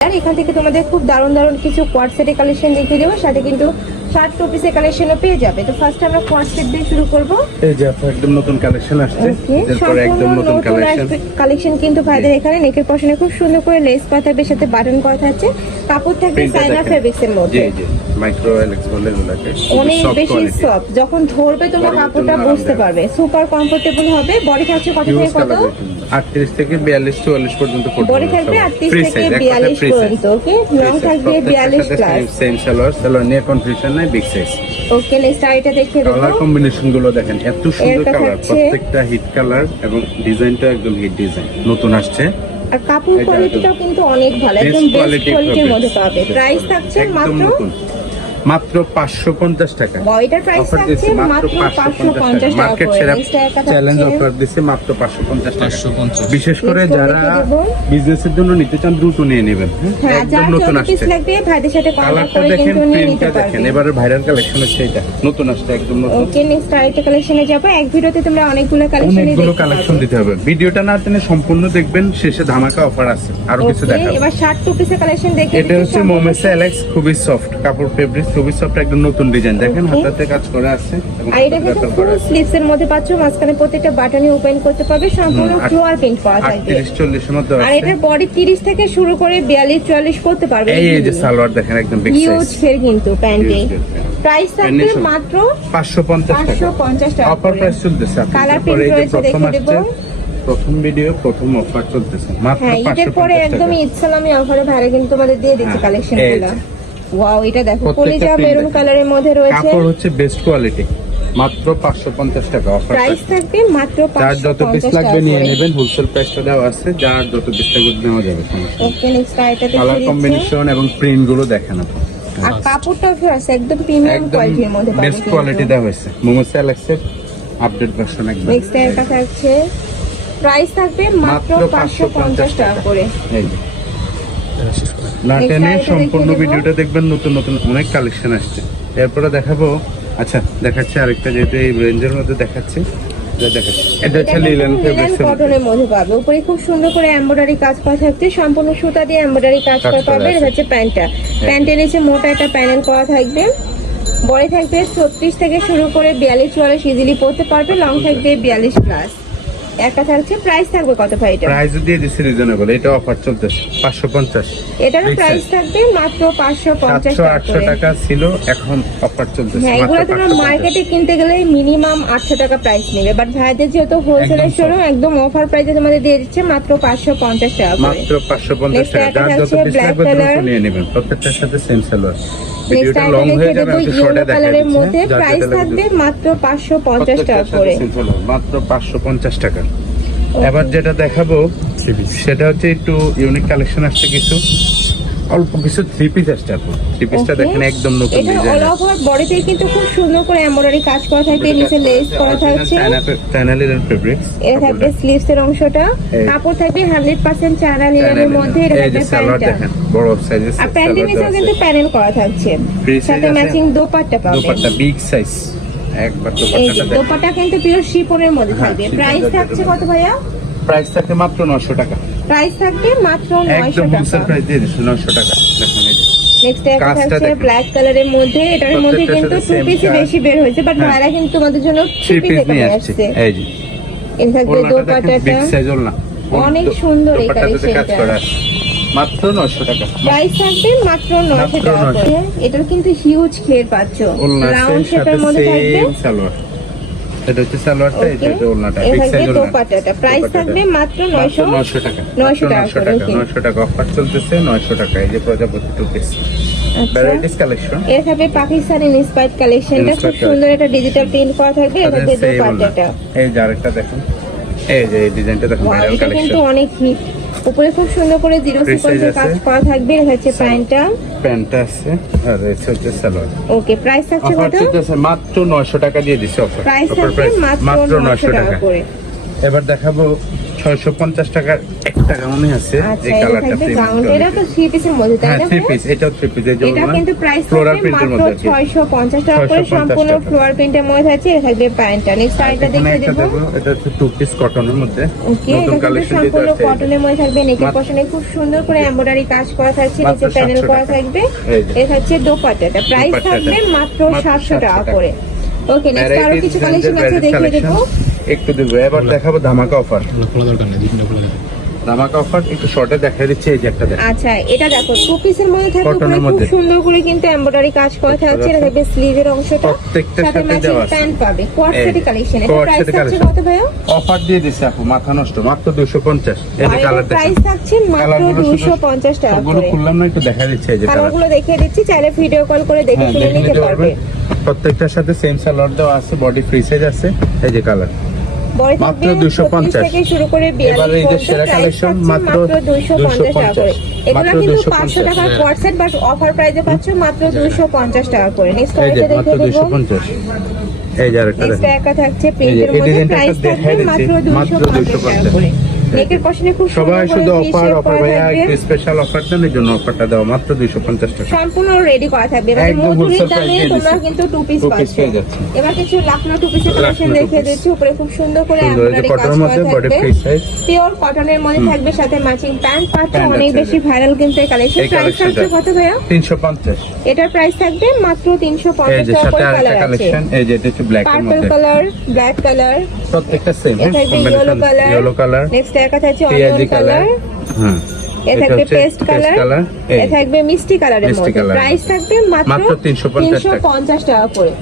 এখান থেকে তোমাদের খুব দারুণ দারুণ কিছু সেটের কালেকশন দেখিয়ে দেবো সাথে কিন্তু শার্ট টু পিসের কালেকশনও পেয়ে যাবে। তো ফার্স্ট আমরা কোয়াড দিয়ে শুরু করব। এই যে একদম নতুন কালেকশন আসছে। এরপরে একদম নতুন কালেকশন কালেকশন কিন্তু ভাইদের এখানে নেকের পশনে খুব সুন্দর করে লেস পাওয়া সাথে বাটন করা থাকছে। কাপড় থাকবে সাইনা ফেব্রিক্স এর মধ্যে। জি মাইক্রো এলেক্স বলে এগুলাকে অনেক বেশি সফট যখন ধরবে তোমার কাপড়টা বুঝতে পারবে। সুপার কমফোর্টেবল হবে। বডি থাকছে কত থেকে কত? colour এর জন্য। 38 থেকে 42 44 পর্যন্ত বডি থাকবে আটত্রিশ থেকে বিয়াল্লিশ পর্যন্ত ওকে লং থাকবে বিয়াল্লিশ প্লাস সেম সালোয়ার সালোয়ার নিয়ে কনফিউশন নাই। বিগ সাইজ ওকে লেস আইটা দেখে দেখো কালার কম্বিনেশনগুলো দেখেন এত সুন্দর কালার প্রত্যেকটা হিট কালার এবং ডিজাইনটা একদম হিট ডিজাইন নতুন আসছে। আর কাপড় কোয়ালিটিটাও কিন্তু অনেক ভালো একদম বেস্ট কোয়ালিটির মধ্যে পাবে প্রাইস থাকছে মাত্র মাত্র 550 টাকা। বয়টার প্রাইস অফার মাত্র পাঁচশো পঞ্চাশ টাকা। মার্কেট সেরা চ্যালেঞ্জ অফার দিচ্ছে মাত্র 550 টাকা। 550 বিশেষ করে যারা। বিজনেসের জন্য নিতে চান দ্রুত নিয়ে নেবেন হ্যাঁ? হ্যাঁ একদম নতুন আসছে। লাগবে ভাইদের সাথে কন্ট্যাক্ট কালারটা করে দেখেন প্রিন্টটা দেখেন। এবারে ভাইরাল কালেকশন হচ্ছে এটা। নতুন আসছে একদম নতুন। ওকে নেক্সট আরেকটা কালেকশনে যাব। এক ভিডিওতে তোমরা অনেকগুলো কালেকশন অনেকগুলো কালেকশন দিতে হবে। ভিডিওটা না টেনে সম্পূর্ণ দেখবেন শেষে ধামাকা অফার আছে। আরও কিছু দেখাবো। এবার শার্ট টু পিসের কালেকশন দেখে এটা হচ্ছে মোমেসা অ্যালেক্স খুবই সফট কাপড় ফেব্রিক খুবই সফট একদম নতুন ডিজাইন দেখেন হাতাতে কাজ করে আছে আর এটা কিন্তু হাতাতে ফুল করা আছে। স্লিভস এর মধ্যে পাচ্ছ মাঝখানে প্রত্যেকটা বাটনই ওপেন করতে পারবে সম্পূর্ণ ফ্লোয়ার প্রিন্ট করা থাকবে 38 40 এর মধ্যে আর এটার বডি 30 থেকে শুরু করে 42 44 করতে পারবে এই এই যে সালোয়ার দেখেন একদম বিগ হিউজ ফের কিন্তু প্যান্টে। প্রাইস থাকবে মাত্র 550 টাকা। 550 টাকা অফার। প্রাইস চলতেছে রয়েছে, প্রথম দেখে দেবো। প্রথম ভিডিও প্রথম অফার চলতেছে। মাত্র হ্যাঁ ঈদের পরে 550 একদম টাকা। ঈদ সালামি অফারে ভাড়া কিন্তু তোমাদের দিয়ে দিচ্ছি হ্যাঁ, ওয়াও এটা দেখো কলিজা মেরুন কালারের মধ্যে রয়েছে। কাপড় হচ্ছে বেস্ট কোয়ালিটি মাত্র 550 টাকা অফার প্রাইস থাকবে মাত্র যার যত পিস 550 টাকা লাগবে নিয়ে নেবেন হোলসেল প্রাইসটা দেওয়া আছে যার যত পিস লাগবে নেওয়া যাবে ওকে নেক্সট আইটা কালার কম্বিনেশন এবং প্রিন্টগুলো দেখেন আপনি আর কাপড়টাও ফিরাস একদম প্রিমিয়াম কোয়ালিটির মধ্যে বেস্ট কোয়ালিটি দেওয়া হয়েছে। মোমোস অ্যালেক্সের আপডেট ভার্সন একদম। নেক্সট এর কাছে আছে। প্রাইস থাকবে মাত্র মাত্র 550 টাকা করে। এই। না টেনে সম্পূর্ণ ভিডিওটা দেখবেন নতুন নতুন অনেক কালেকশন আসছে। এরপরে দেখাবো আচ্ছা দেখাচ্ছে আরেকটা যেহেতু এই রেঞ্জের মধ্যে দেখাচ্ছে। এটা হচ্ছে লিলেন ফেব্রিক্স কটনের মধ্যে। পাবে। উপরে খুব সুন্দর করে এমব্রয়ডারি কাজ করা থাকছে। সম্পূর্ণ সুতা দিয়ে এমব্রয়ডারি কাজ কাজ করা করা পাবে। এটা হচ্ছে প্যান্টটা। প্যান্টের নিচে মোটা একটা প্যানেল করা থাকবে। বড় থাকবে ছত্রিশ থেকে শুরু করে বিয়াল্লিশ চুয়াল্লিশ ইজিলি পড়তে পারবে। লং থাকবে বিয়াল্লিশ প্লাস একটা থাকছে প্রাইস থাকবে কত ভাই এটা? প্রাইস দিয়ে দিচ্ছে রিজনেবল এটা অফার চলতেছে পাঁচশো পঞ্চাশ। এটারও প্রাইস থাকবে মাত্র পাঁচশো পঞ্চাশ সাতশো টাকা ছিল এখন অফার চলতেছে হ্যাঁ এগুলো তোমরা মার্কেটে কিনতে গেলে মিনিমাম আটশো টাকা প্রাইস নেবে। বাট ভাইদের যেহেতু হোলসেলের শোরুম একদম অফার প্রাইসে তোমাদের দিয়ে দিচ্ছে মাত্র পাঁচশো পঞ্চাশ টাকা মাত্র পাঁচশো পঞ্চাশ Next টাকা একটা যার যত দ্রুত নিয়ে নেবেন। প্রত্যেকটার সাথে সেম নেক্সট ভিডিওটা লং হয়ে যাবে আমি শর্টে কালারের মধ্যে? প্রাইস থাকবে মাত্র পাঁচশো পঞ্চাশ প্রত্যেকটার টাকা করে। মাত্র পাঁচশো পঞ্চাশ টাকা। এবার যেটা দেখাবো সেটা হচ্ছে একটু ইউনিক কালেকশন আসছে কিছু। অল্প কিছু থ্রি পিস আসছে আপু থ্রি পিসটা দেখেন একদম নতুন এটা অল ওভার বডিতে কিন্তু খুব সুন্দর করে এমব্রয়ডারি কাজ করা থাকে নিচে লেস করা থাকছে। টাইনালির ফেব্রিক্স এটা থাকবে স্লিভস এর অংশটা। কাপড় থাকবে হান্ড্রেড পার্সেন্ট চায়না লিনের মধ্যে এটা থাকবে সালোয়ার দেখেন বড় সাইজের আর প্যান্টের নিচেও কিন্তু প্যানেল করা থাকছে। সাথে ম্যাচিং দোপাট্টা পাবে দোপাট্টা বিগ সাইজ একবার দোপাট্টা কিন্তু পিওর শিপনের মধ্যে হ্যাঁ, থাকবে। প্রাইস থাকছে কত ভাইয়া? প্রাইস থাকে মাত্র 900 টাকা। প্রাইস থাকবে মাত্র নয়শো একদম হোলসেল টাকা প্রাইস দিয়ে দিচ্ছি 900 টাকা। নেক্সট একটা থাকছে ব্ল্যাক কালারের মধ্যে এটার মধ্যে কিন্তু টু পিসই বেশি বের হয়েছে বাট হ্যাঁ। ভাইরা কিন্তু তোমাদের জন্য থ্রি পিস নিয়ে আসছে। এই যে। এর থাকবে দেখেন বিগ দোপাট্টাটা। সাইজ ওড়না। অনেক সুন্দর এই কালেকশনটা। মাত্র 900 টাকা। প্রাইস থাকবে মাত্র নয়শো মাত্র টাকা এটার কিন্তু হিউজ ফ্লেয়ার পাচ্ছ। রাউন্ড শেপের মধ্যে থাকবে। সালোয়ার। এটা হচ্ছে সালোয়ারটা এই যে ওড়নাটা বিগ সাইজ ওড়না। দোপাট্টাটা। প্রাইস থাকবে মাত্র 900 900 টাকা। 900 টাকা 900 টাকা অফার চলতেছে 900 টাকা। এই যে প্রজাপতি টু পিস ভ্যারাইটিস কালেকশন এর পাকিস্তানি ইন্সপায়ার্ড কালেকশনটা খুব সুন্দর একটা ডিজিটাল প্রিন্ট করা থাকবে এর থাকবে সেই এই যে আরেকটা দেখুন। এই যে এই ডিজাইনটা দেখুন ভাইরাল এটা কিন্তু অনেক হিট উপরে খুব সুন্দর করে জিরো সিকোয়েন্সের কাজ করা থাকবে এটা হচ্ছে প্যান্টটা। প্যান্টটা আছে আর হচ্ছে সালোয়ার ওকে প্রাইস কত? মাত্র 900 টাকা দিয়ে দিছি অফার প্রাইস মাত্র মাত্র 900 900 টাকা টাকা। করে। এবার দেখাবো ছয়শো পঞ্চাশ টাকার একটা গাউনই আছে। আচ্ছা এই কালারটা এটা তো থ্রি পিসের মধ্যে তাই হ্যাঁ না থ্রি পিস এটাও থ্রি পিস এই এটা কিন্তু প্রাইস ফ্লোরাল প্রিন্টের মধ্যে আর কি। ছয়শো পঞ্চাশ টাকা করে সম্পূর্ণ। ফ্লোয়ার প্রিন্টের মধ্যে থাকছে এটা থাকবে প্যান্টটা। নেক্সট এখানে দেখে দেখো এটা হচ্ছে টু পিস কটনের মধ্যে। ওকে নতুন কালেকশন যেটা আছে কটনের মধ্যে থাকবে নেকের পশনে খুব সুন্দর করে এমব্রয়ডারি কাজ করা থাকছে নিচে প্যানেল করা থাকবে। এটা হচ্ছে দোপাট্টাটা প্রাইস থাকবে মাত্র মাত্র সাতশো 700 টাকা টাকা। করে ওকে নেক্সট আরও কিছু কালেকশন আছে দেখিয়ে দেবো। একটু দেবো এবার দেখাবো ধামাকা অফার। দরকার নেই ধামাকা অফার একটু শর্টে দেখা দিচ্ছে এই যে একটা দেখো। আচ্ছা এটা দেখো টু পিসের মধ্যে থাকবে খুব। সুন্দর করে কিন্তু এমব্রয়ডারি কাজ করা থাকছে এটা থাকবে স্লিভের অংশটা প্রত্যেকটার সাথে দেওয়া আছে। প্যান্ট পাবে কোয়ার্সেটি কালেকশন এটা প্রাইস থাকছে কত ভাইয়া? অফার দিয়ে দিচ্ছে আপু মাথা নষ্ট মাত্র দুশো পঞ্চাশ। এই যে কালার প্রাইস থাকছে মাত্র কালারগুলো শুধু- দুশো পঞ্চাশ টাকা সবগুলো খুললাম না একটু দেখা দিচ্ছে এই যে কালারগুলো দেখিয়ে দিচ্ছি চাইলে ভিডিও কল করে দেখে হ্যাঁ শুনে নিতে পারবে। প্রত্যেকটার সাথে সেম সালোয়ার দেওয়া আছে বডি ফ্রি সাইজ আছে এই যে কালার মাত্র 250 থেকে শুরু করে এবারে এই যে সেরা কালেকশন মাত্র দুশো পঞ্চাশ টাকা করে। এগুলো কিন্তু পাঁচশো টাকার কোয়ার্সেট বাট অফার প্রাইসে পাচ্ছ মাত্র দুশো পঞ্চাশ টাকা করে। নেক্সট মাত্র দেখে দুশো পঞ্চাশ। এই যে আরেকটা একা থাকছে যে মধ্যে প্রাইস থাকবে মাত্র দুশো 250 টাকা করে। নেকের পশনে খুব সবাই শুধু অফার অফার ভাইয়া একটু স্পেশাল অফার দেন এই জন্য অফারটা দেওয়া মাত্র দুইশো পঞ্চাশ টাকা। সম্পূর্ণ রেডি করা থাকবে। মানে মজুরির দামে তোমরা কিন্তু টু পিস পাচ্ছ। এবার কিছু লাখনো টু পিসের কালেকশন দেখিয়ে দিচ্ছি। উপরে খুব সুন্দর করে এমব্রয়ডারি কাজ করা থাকবে। পিওর কটনের মধ্যে থাকবে সাথে ম্যাচিং প্যান্ট পাচ্ছ। অনেক বেশি ভাইরাল কিন্তু এই কালেকশন প্রাইস collection কত ভাইয়া? তিনশো পঞ্চাশ। এটার প্রাইস থাকবে মাত্র তিনশো এই পঞ্চাশ যে টাকা সাথে কালার কালেকশন এই যে এটা হচ্ছে ব্ল্যাক এর পার্পল কালার ব্ল্যাক কালার প্রত্যেকটা সেম এটা yellow colour yellow colour next একা থাকছে আছে অনিয়ন কালার হ্যাঁ এ এটা থাকবে পেস্ট কালার এটা এ থাকবে মিষ্টি কালারের মধ্যে। প্রাইস থাকবে মাত্র মাত্র 350 তিনশো পঞ্চাশ টাকা করে।